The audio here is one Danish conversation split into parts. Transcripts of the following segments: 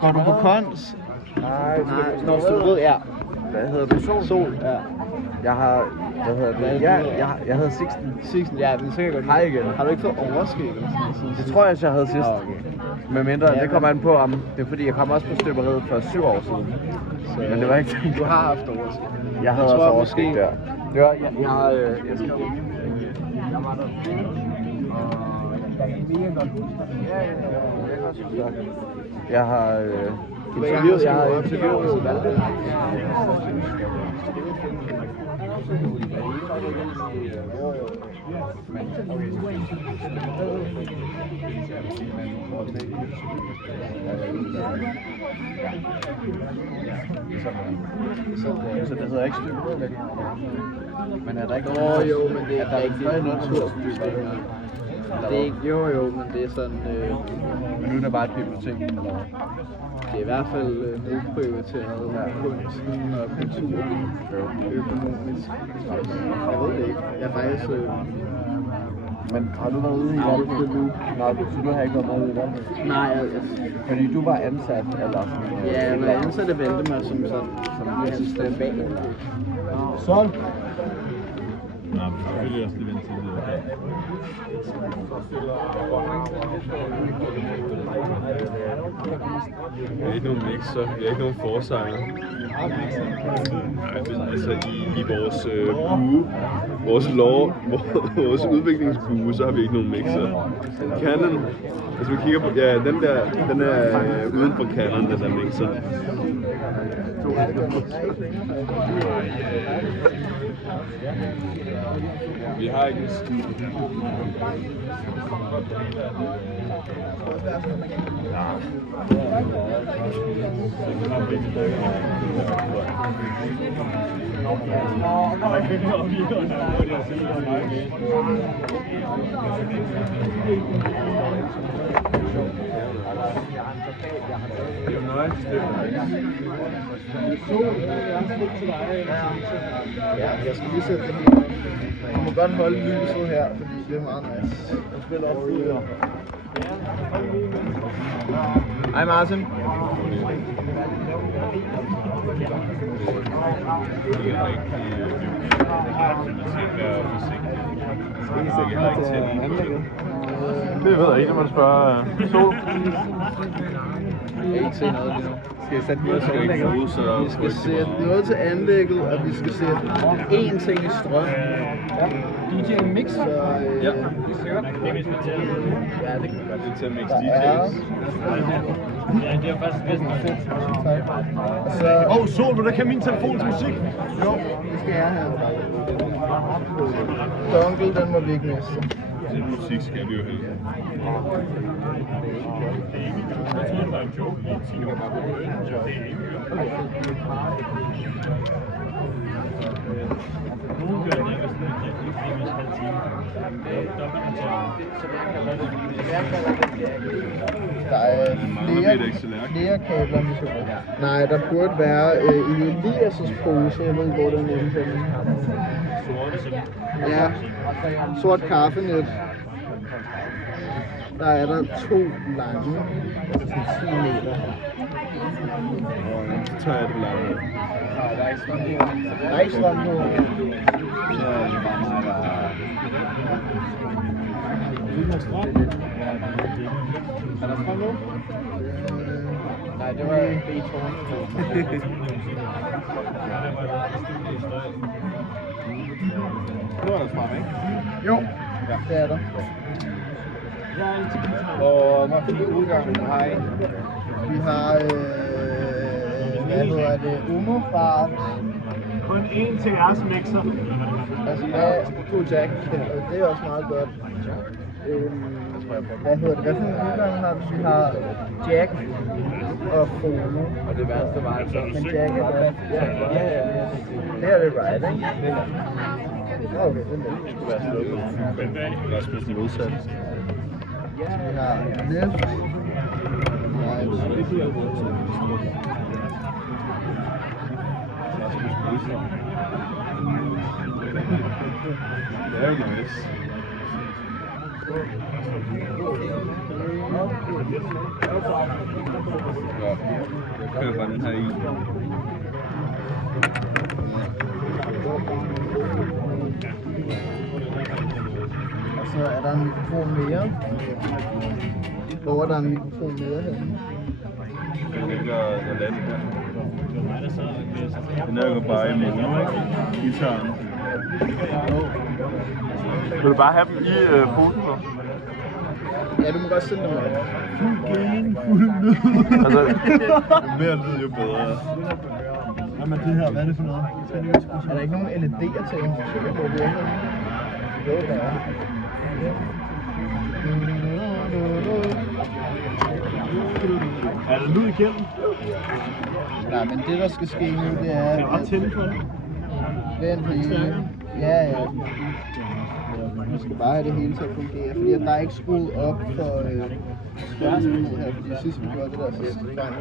Går du på kons? Nej, Når du ved, ja. Hvad hedder det? Sol, ja. Jeg har, hvad hedder det? Ja, jeg havde Sixten. Ja, den sikkert godt. Hej igen. Har du ikke fået overskæg eller sådan noget? Det tror jeg havde sidst. Okay. Med mindre, Ja, det kommer an på om. Det er fordi, jeg kom også på støberiet for 7 år siden. Så, Men det var ikke det. Du har haft overskæg. Jeg havde tror, også overskæg måske- der. Det var, jeg skal Jeg har interviewet Valde. Så det hedder ikke støberiet længere. Men er der ikke Jo, men det er ikke stadig noget naturbygning. Det er ikke, jo, men det er sådan, Men nu er der bare et bibliotek. det er i hvert fald nedprioriteret kunsten og kulturen økonomisk. Jeg ved det ikke. Jeg er faktisk... Men har du været ude i Valby? Nej, så du har ikke været med i Valby? Nej, Fordi du var ansat, eller sådan noget? ja, jeg var ansat af Valdemar som assistent bag. Sådan. Nej, men selvfølgelig også lige vente til det. Vi har ikke nogen mixer, vi har ikke nogen forsanger. Nej, men altså i vores vores udviklingsbue, så har vi ikke nogen mixer. Canon, hvis vi kigger på, ja, den er uden for Canon, den der mixer. Vi har ikke en studie. Ja, jeg skal lige sætte det her. Du må godt holde lyset her, fordi det er meget nice. Jeg spiller op ude. Hej Martin. Det ved jeg ikke, når man spørger Sol. Jeg kan ikke se noget lige nu. Skal jeg sætte noget til anlægget? Vi skal sætte noget til anlægget, og vi skal sætte én ting i strøm. DJ Mix. Så, Ja. Ja, det kan vi godt. Det er til at mixe Ja. DJ's. Ja, det er faktisk næsten fedt. Og så... Sol, vil du kan min telefon til musik? Jo, det skal jeg have. Dongle, den må vi ikke miste. Den musik skal vi jo have. Der er flere kabler, vi skal bruge. Nej, der burde være i Elias' pose, jeg ved ikke, hvor den er henne. Ja, sort kaffenet. Der er der 2 lange, altså sådan 10 meter. Så tager jeg det langt. Der er ikke strøm på. Er der strøm nu? Nej, det var B-tårn. Nu er der strøm, ikke? Jo, det er der. Og hvor viele udgange har I? Vi har, hvad hedder det, Umofart. Kun én til jeres mixer. Altså, ja, 2 jack. Det er også meget godt. Hvad hedder det? Hvad for en udgang har vi? Vi har jack og fono. Og det værste var altså... Men jack er godt. Ja. Det er det right, ikke? Okay, det er det. Det skulle være slukket. Det var også pludselig udsat. Vi har lift. Det er jo nice. kører bare den her i. Og så er der en mikrofon mere. Hvor er der en mikrofon mere herinde? Den ligger og ladt her. Den er jo bare i mono, ikke? Gitaren. Vil du bare have dem i posen, så? Ja, du må godt sende dem op. Altså, jo mere lyd, jo bedre. Jamen det her, hvad er det for noget? Er der ikke nogen LED'er til en tykker på det? Jo, der er. Er der lyd igennem? Nej, men det der skal ske nu, det er... Kan du godt tænde for det? Vent lige. Ja. Vi skal bare have det hele til at fungere, fordi der er ikke skruet op for spørgsmålet her, fordi sidst vi gjorde det der, så fejl.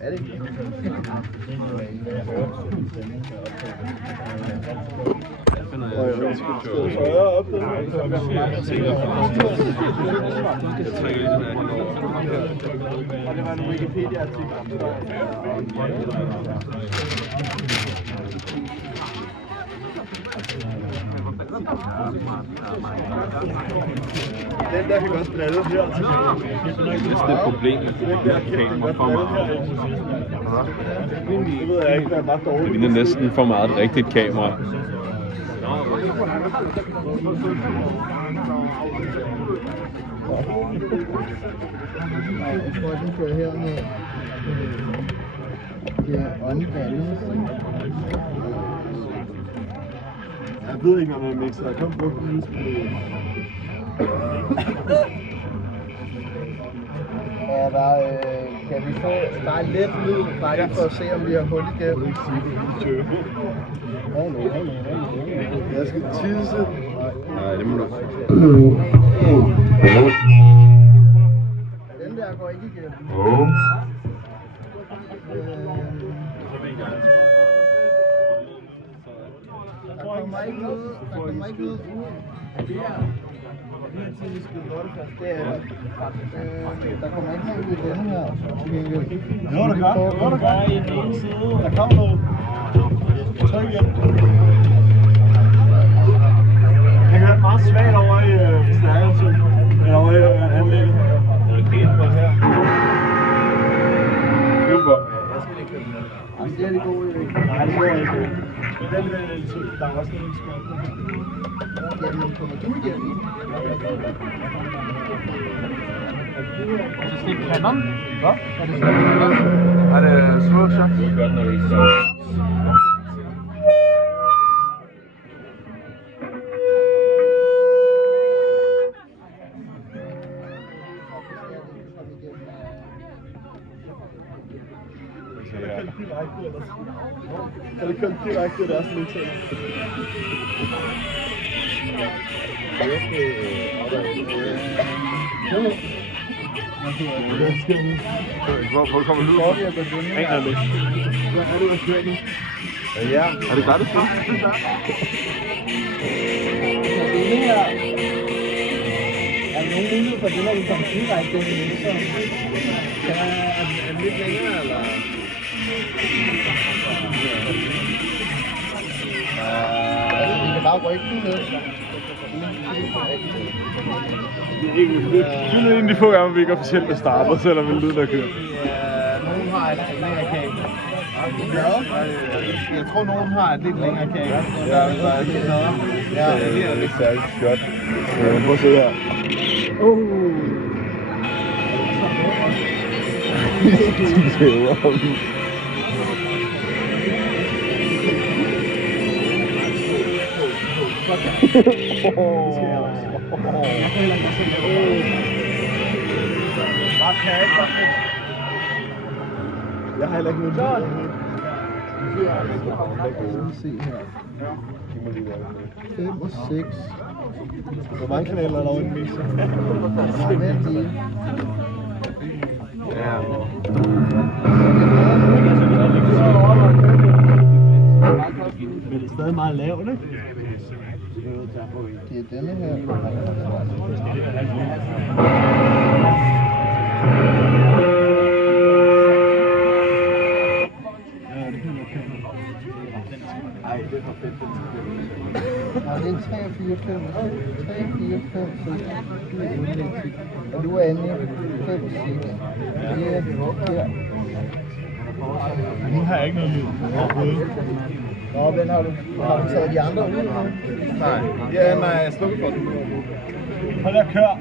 Er det ikke? Og det var en Wikipedia-artikel om det. Den der kan godt drille her. Det er et problem med det kamera for meget. Det ved jeg ikke, det er bare dårligt. Det ligner næsten for meget et rigtigt kamera. Jeg tror, den kører her med det er on-balance. Jeg ved ikke, om jeg mixer. Jeg kan bruge den Er der, kan vi få bare lidt lyd, bare lige for at se, om vi har hul igennem? Jeg skal tisse. Nej, det må du. Den der går ikke igennem. Der kommer ikke noget. Der kommer ikke noget i denne her. Jo, der gør. Jo, der gør. I den ene side. Der kommer noget. Tryk igen. Jeg kan høre meget svagt over i forstærkelsen. Eller over i anlægget. Super. Jamen, det er det gode i. Nej, det går ikke. Men der er også noget spørgsmål. Jamen, kommer du igennem? Er det sådan en kanon? Hvad? Er det sådan en kanon? Er det smuk, så? Det er godt, når det er så. Er det kørt direkte, der er sådan en ting? Hvor kommer du ud? Aner det. Hvad er det, der sker nu? Ja. Er det gratis nu? Er der nogen mulighed for det, når vi kommer direkte ind i mixeren? Er den lidt længere, eller? Vi kan bare rykke den ned. Det er en af de få gange, vi ikke officielt er startet, selvom vi lyder der kører. Nogen har et længere kabel. Jeg tror, nogen har et lidt længere kabel. Ja, Det er ikke særlig godt. Prøv at se her. De tæver om. Jeg har heller ikke noget. Se her. 5 og 6. Hvor mange kanaler er der over i en mixer? Vent lige. Ja. Men det er stadig meget lavt, ikke? Det er denne her. Og du er inde i 5, 6. Her. Nu har jeg ikke noget lyd overhovedet. Nå, men har du taget de andre ud nu? Nej. Ja, nej, jeg slukker for den. Hold da, kør.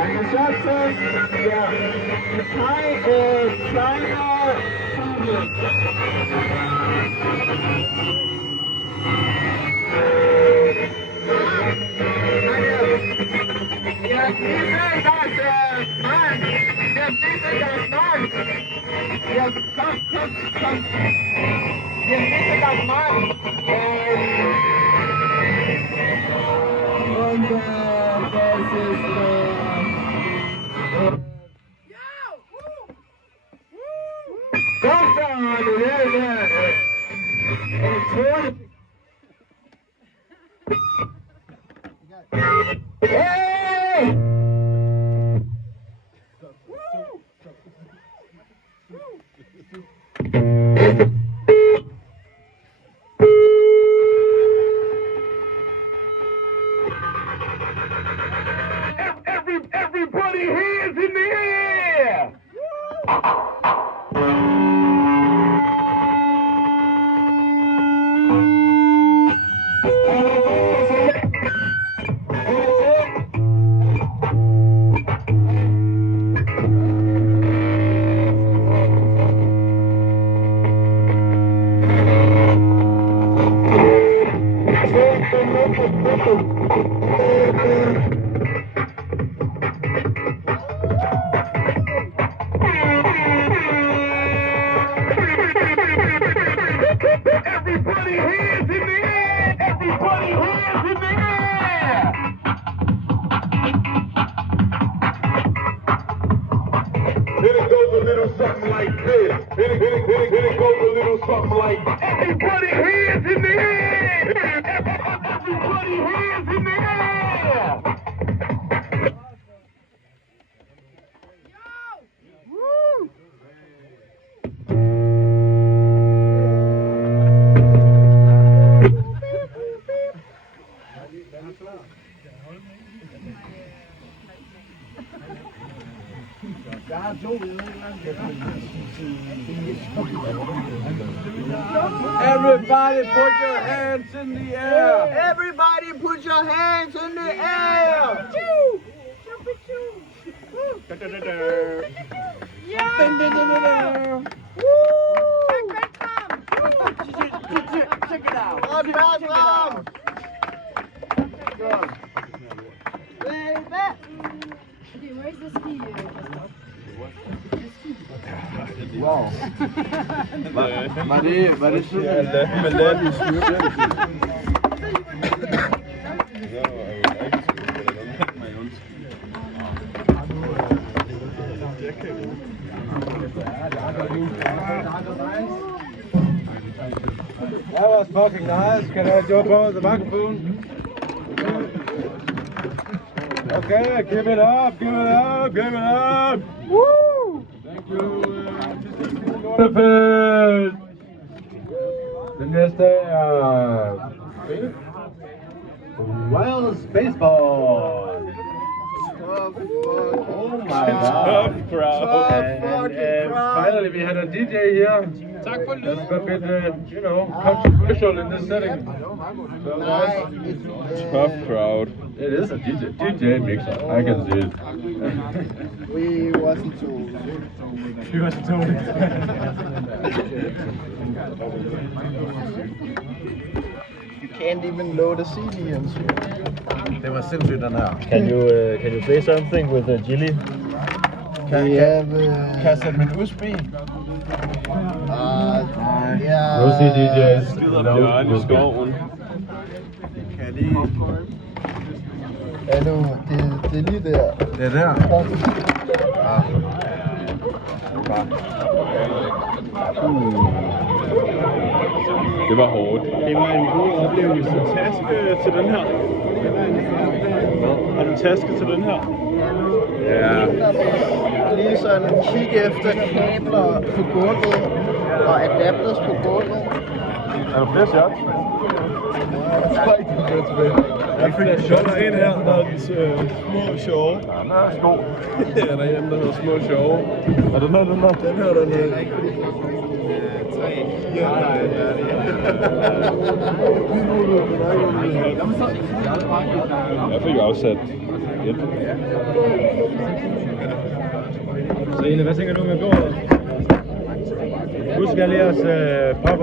Ansonsten, ja, kleiner Ja, diese das Mann! Ja, diese das Mann! Ja, komm! Ja, diese das Mann! Und das ist Komm schon, du Hey! Everybody hands in the air! Everybody hands in the air! Everybody hands in the air! Then it goes a little something like this. Then it goes a little something like everybody hands in the air! Everybody hands in the air! Everybody put your hands in the air! Everybody put your hands in the air! Check it out! Awesome! Okay, where's the ski? Wow. Var det sådan? Med land i That was fucking nice. Can I jump over the microphone? Okay, give it up, give it up, give it up! Woo! Thank you. Nordefeld! Den næste er Wales Baseball. Oh my god. Tough crowd. And finally we had a DJ here. That's a bit, you know, controversial in this setting. So nice. Tough crowd. It is a DJ mixer, I can see it. We wasn't told. You wasn't told. You can't even load a CD and shit. Det var sindssygt den her. Can you play something with Gilly? Kan jeg Kan jeg sætte min USB? ja. No CDJs. Skider bjørn i skoven. Kan jeg lige... Er du, det er lige der. Det er der. Det var hårdt. Det var en god oplevelse. Taske til den her. Har du taske til den her? Ja. Lige sådan kig efter kabler på gulvet og adapters på gulvet. Er der flere shots? Jeg fik en shot af en her, der er de små sjove. Den er sko. Ja, der er en, der hedder små sjove. Er det noget, den der? Den her dernede. 3-4, der er færdige. Jeg fik afsat et. Så Ine, hvad tænker du med bordet? Husk alle jeres papper.